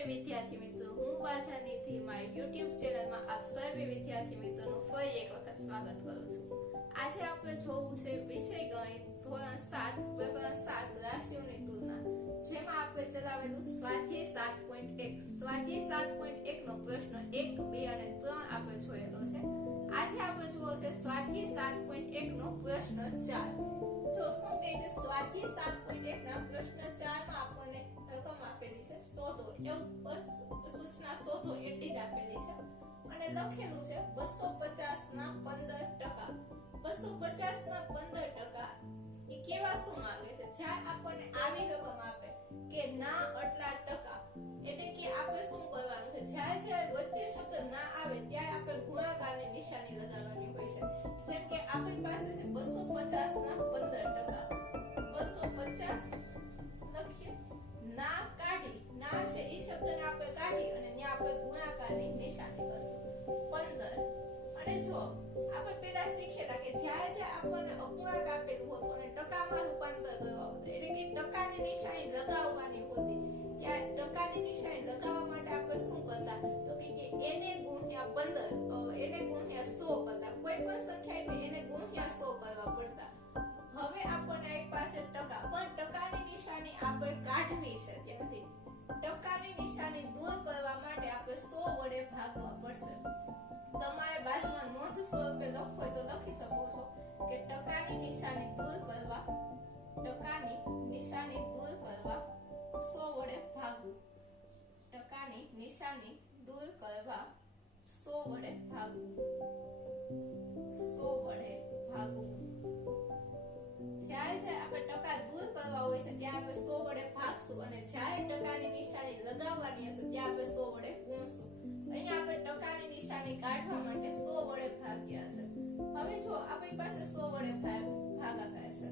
નમસ્તે વિદ્યાર્થી મિત્રો, હું વાજાનિધિ માય YouTube ચેનલમાં આપ સર્વે વિદ્યાર્થી મિત્રોનું ફરી એક વખત સ્વાગત કરું છું. આજે આપણે જોવું છે વિષય ગણિત ધોરણ 7 પ્રકરણ 7 રાશિઓની તુલના, જેમાં આપણે ચલાવેલું સ્વાધ્યાય 7.1. સ્વાધ્યાય 7.1 નો પ્રશ્ન 1, 2 અને 3 આપણે જોયેલો છે. આજે આપણે જોવો છે સ્વાધ્યાય 7.1 નો પ્રશ્ન 4. જો શું કહે છે, સ્વાધ્યાય 7.1 ના પ્રશ્ન 4 માં આપણને રકમ આપેલી છે શોધો, એવું બસ સૂચના શોધો એટલી જ આપેલી છે અને લખેલું છે 250 ના 15%. 250 ના 15% એ કેવા શું માંગે છે? જ્યાં આપણને આવી રકમ આપે કે ના આટલા ટકા, એટલે કે આપણે શું કરવાનું છે, જ્યારે વચ્ચે શબ્દ ના આવે ત્યારે આપણે ગુણાકારની નિશાની લગાવવાની હોય છે. જેમ કે આપણી પાસે છે 250 ના 15%. 250 લખીએ, ના કાઢી, ના છે એ શબ્દને આપણે કાઢી અને ત્યાં આપણે ગુણાકારની નિશાની કરશું 15. અને જો આપણે પેલા શીખેલા કે જ્યારે આપણને અપૂર્ણાંક આપેલું હતું અને ટકામાં રૂપાંતર કરવા હતું, એટલે કે ટકાની નિશાની લગાવવાની હતી, ત્યારે ટકાની નિશાની લગાવવા માટે આપણે શું કરતા તો કે એને ગુણ્યા 15, એને ગુણ્યા 100 કરતા. કોઈ પણ સંખ્યા એટલે એને ગુણ્યા 100 કરવા પડતા. હવે આપણને એક પાસે ટકા, પણ ટકાની નિશાની આપણે કાઢવી છે, ત્યાંથી ટકાની નિશાની દૂર કરવા માટે આપણે 100 વડે ભાગવા પડશે. તમારે બાજુમાં નોંધ સ્વરૂપે લખવું હોય તો લખી શકો છો કે ટકાની નિશાની દૂર કરવા 100 વડે ભાગવું. ટકાની નિશાની દૂર કરવા 100 વડે ભાગવું. 100 વડે ભાગવું. જ્યારે આપણે ટકા દૂર કરવા હોય છે ત્યાં આપણે 100 વડે ભાગશું અને જ્યારે ટકાની નિશાની લગાવવાની હશે ત્યાં આપણે 100 વડે ગુણશું. અહીંયા આપણે ટકાની નિશાની કાઢવા માટે 100 વડે ભાગ્યા છે. હવે જો આપણી પાસે 100 વડે ભાગાકાર છે,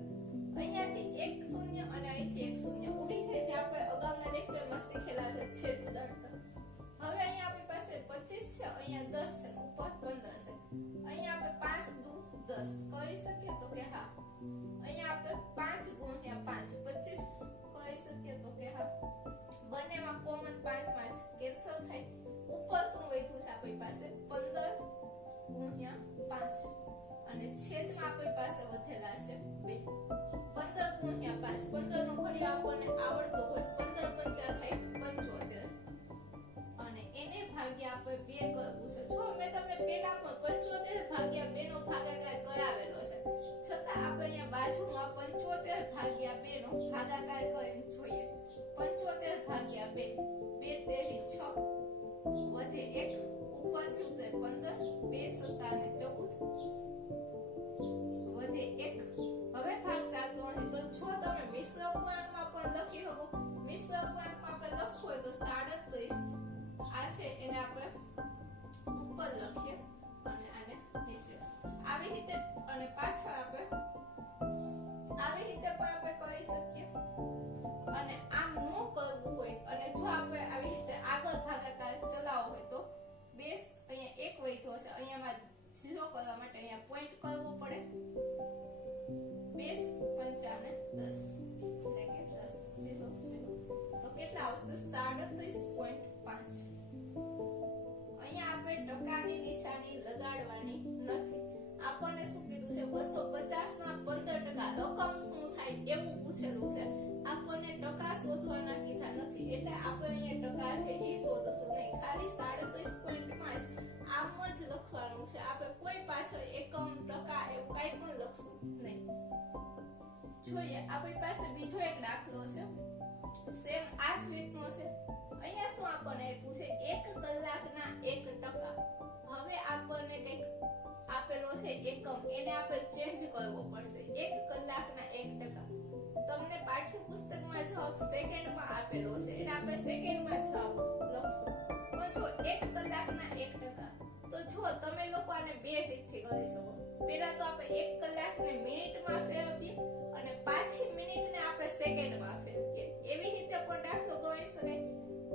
અહીંયાથી એક શૂન્ય અને અહીંથી એક શૂન્ય ઉડી જાય, જે આપણે અગાઉના લેક્ચરમાં શીખેલા છે છેદ ઉડાડતા. હવે અહીંયા આપણી પાસે 25 છે, અહીંયા 10 છે, ઉપર 15 છે. અહીંયા આપણે 5 દુ 10 કરી શકીએ તો કે હા. અહીંયા આપણે 5 ગુણ્યા 5 25 કરી શકીએ તો કે હા. બંનેમાં કોમન 5 5 કેન્સલ થાય. ઉપર શું વધ્યું છે આપણી પાસે 15 ગુણ્યા 5 અને છેદમાં આપણી પાસે વધેલા છે 2. 15 ગુણ્યા 5, 15 નો ઘડિયો આપણને આવડતો હોય, 15 પંચા થાય 75 અને એને ભાગ્યા આપણે 2 કરવું છે. જો મેં તમને પહેલા પણ 75 ભાગ્યા 2 નો ભાગાકાર કરાવેલો છે, છતાં આપણે અહીંયા બાજુમાં 75 ભાગ્યા 2 નો ભાગાકાર કરીને જોઈએ. 75 ભાગ્યા 2, 2 તેરી 6 વધે 1, ઉપર થયું તો 15, 2 સત્તા ને 14 વધે 1. હવે ભાગ ચાલતો નથી, તો જો તમે મિશ્ર અપૂર્ણાંકમાં પણ લખી શકો, મિશ્ર અપૂર્ણાંકમાં આપણે લખવું હોય તો 37 આ છે એને આપણે ઉપર લખીએ અને આને નીચે. આવી રીતે અને પાછળ આપણે આવી રીતે પણ આપણે કરી શકીએ. અને આમ ન કરવું હોય અને જો આપણે આવી રીતે આગળ ભાગાકાર ચલાવવો હોય તો બેઝ અહીંયા એક વધ્યો છે, અહીંયામાં 0 કરવા માટે અહીંયા પોઈન્ટ કરવો પડે. બેઝ 55 10 એટલે કે 10 0 0 તો કેટલા આવશે 37.5. અહીંયા આપણે ટકાની નિશાની લગાડવાની નથી. આપણને શું કીધું છે 250 ના 15%. રકમ શું થાય એવું પૂછેલું છે. આપણને ટકા શોધવાના કીધા નથી, એટલે આપણે અહીંયા ટકા છે એ શોધશું નહીં. ખાલી 37.5 આમ જ લખવાનું છે. આપણે કોઈ પાછળ એકમ ટકા એવું કંઈ પણ લખશું નહીં. જોઈએ આપણી પાસે બીજો એક દાખલો છે, સેમ આ જ રીતનો છે. અહીંયા શું આપણને આપ્યું છે 1 કલાકના 1%. હવે આપણને કંઈક આપેલો છે એકમ, એને આપણે ચેન્જ કરવો પડશે. 1 કલાકના 1%. તમને પાઠ્યપુસ્તકમાં જવાબ સેકન્ડમાં આપેલો છે, એટલે આપણે સેકન્ડમાં જવાબ લખશું. પણ જો 1 કલાકના 1%, તો જો તમે લોકો આને બે રીતથી કરી શકો. પહેલા તો આપણે 1 કલાકને મિનિટમાં ફેરવીએ અને પાછી મિનિટને આપણે સેકન્ડમાં ફેરવીએ. એવી રીતે પણ દાખલો ગણી શકાય.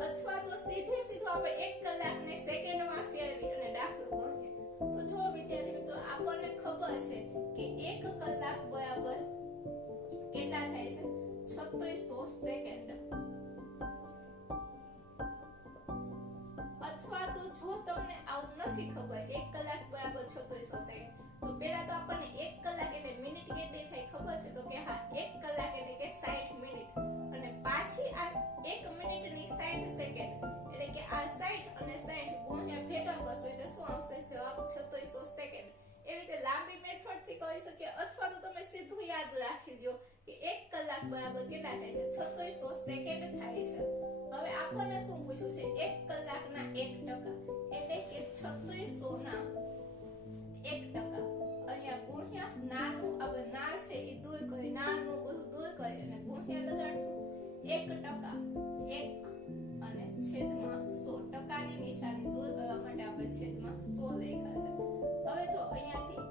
અથવા તો સીધે સીધું આપણે 1 કલાકને સેકન્ડમાં ફેરવી અને દાખલો ગણીએ. તો જો વિદ્યાર્થી મિત્રો, આપણને ખબર છે કે 1 કલાક બરાબર કેટલા થાય છે 3600 સેકન્ડ. જો તમને આવું નથી ખબર 1 કલાક બરાબર 3600 સેકન્ડ, તો પહેલા તો આપણને 1 કલાક એટલે મિનિટ કેટલી થાય ખબર છે? તો કે હા 1 કલાક એટલે કે 60 મિનિટ, અને પાછી આ 1 મિનિટની 60 સેકન્ડ એટલે કે આ 60 અને 60 ગુણ્યા ભેગા કરશો એટલે શું આવશે? જવાબ 3600 સેકન્ડ. એવી રીતે લાંબી મેથડ થી કરી શકીએ, અથવા તો તમે સીધું યાદ રાખી લ્યો કે 1 કલાક બરાબર કેટલા થાય છે? 3600 સેકન્ડ થાય છે. હવે આપણને શું પૂછ્યું છે? 1 કલાકના 1% એટલે કે 3600 ના 1%. અહીંયા ગુણ્યા નાનું આપણે ના છે એ દૂર કરી, નાનું બધું દૂર કરી અને ગુણ્યા લગાડશું 1%, 1 અને છેદમાં 100. ટકાની નિશાની દૂર કરવા માટે આપણે છેદમાં 100 લખ્યા છે. હવે જો અહીંયાથી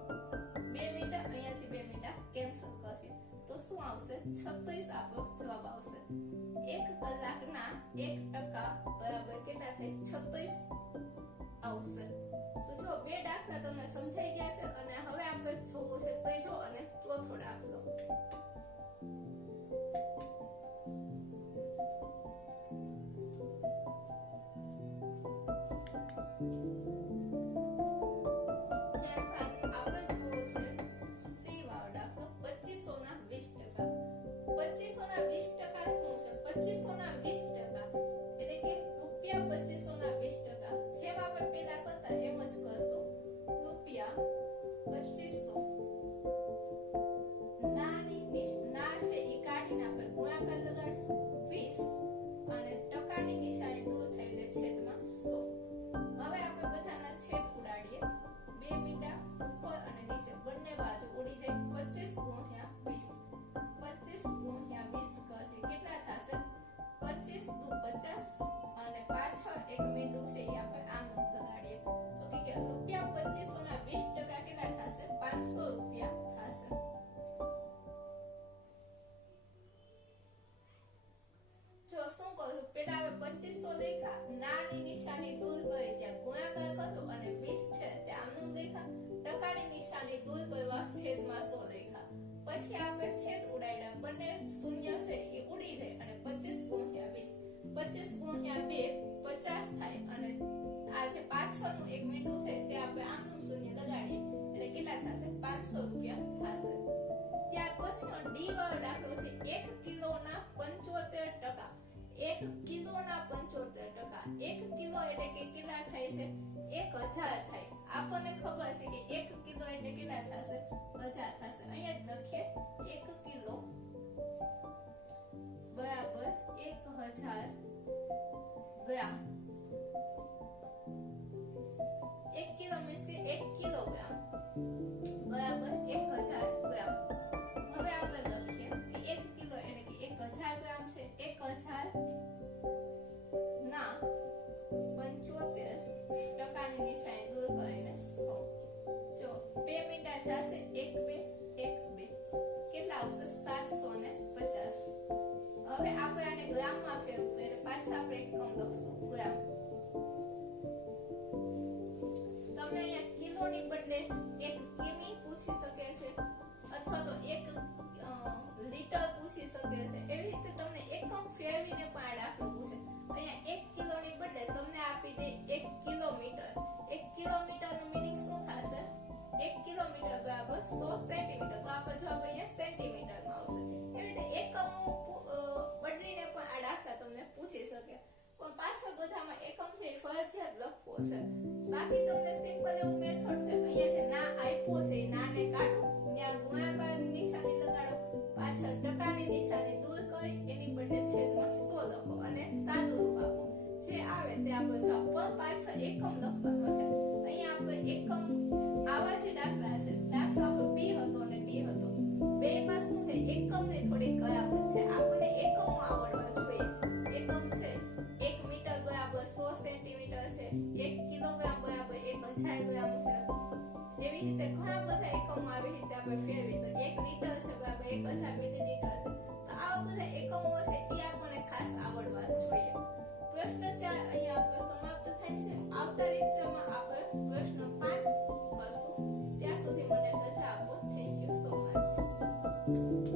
2 મીંડા અહીંયાથી 2 મીંડા કેન્સલ કરીએ તો શું આવશે? 36 આપણો જવાબ આવશે. 1 કલાકના 1% બરાબર કેટલા થાય? 36 આવશે. તો જો બે દાખલા તમને સમજાઈ ગયા છે, અને હવે આપણે જોવું છે ત્રીજો અને ચોથો દાખલો. શું કહ્યું? પેલા હવે 2500 દેખા, નાની નિશાની દૂર કરી ત્યાં ગુણાકાર કર્યો, અને 20 છે તે આમનું દેખા, ટકાની નિશાની દૂર કરવા છેદમાં 100 દેખા. પછી આપણે છેદ ઉડાડ્યા, બંને શૂન્ય છે એ ઉડી જાય, અને 25 ગુણ્યા 20, 25 ગુણ્યા 2 50 થાય, અને આ જે પાછળનું એક મીંડું છે તે આપણે આમનું શૂન્ય લગાડીએ એટલે કેટલા થશે? 500 રૂપિયા થશે. ત્યાર પછીનો ડી વાળો દાખલો છે 1 કિલોના 75%. 1 કિલોના 75%. 1 કિલો એટલે કે કેટલા થાય છે? 1000 થાય. આપણને ખબર છે કે 1 કિલો એટલે કેટલા થશે? 1000 થશે. અહીંયા જ લખીએ 1 કિલો બરાબર 1000 ગ્રામ. 1 કિલો મીન્સ 1 કિલોગ્રામ બરાબર 1000 ગ્રામ. હવે આપણે લખીએ કે 1 કિલો એટલે કે 1000 ગ્રામ છે. 1000 ના 75 ટકાની નિશાની દૂર કરીને 100. જો 2 મીંડા જશે 1 2 1 2 કેટલા આવશે? 750. હવે આપણે આને ગ્રામમાં ફેરવું તો એટલે પાછા આપણે એકમ લખશું ગ્રામ. તમને અહીંયા કિલોની બદલે 1 કિમી પૂછી શકે છે, અથવા તો 1 લીટર પૂછી શકે છે. એવી રીતે તમને એકમ ફેરવીને પણ આ દાખલો પૂછે. અહીંયા 1 કિલોની બદલે તમને આપી દે 1 કિલોમીટર. 1 કિલોમીટરનું મીનિંગ શું થશે? 1 કિલોમીટર બરાબર 100 સેન્ટીમીટર. તો આપણો જવાબ અહીંયા સેન્ટીમીટરમાં આવશે. એવી રીતે એકમો બદલીને પણ આ દાખલા તમને પૂછી શકે, પણ પાછળ બધામાં એકમ છે એ ફરજિયાત લખવો છે. બાકી તમને સિમ્પલ એવું મેથડ છે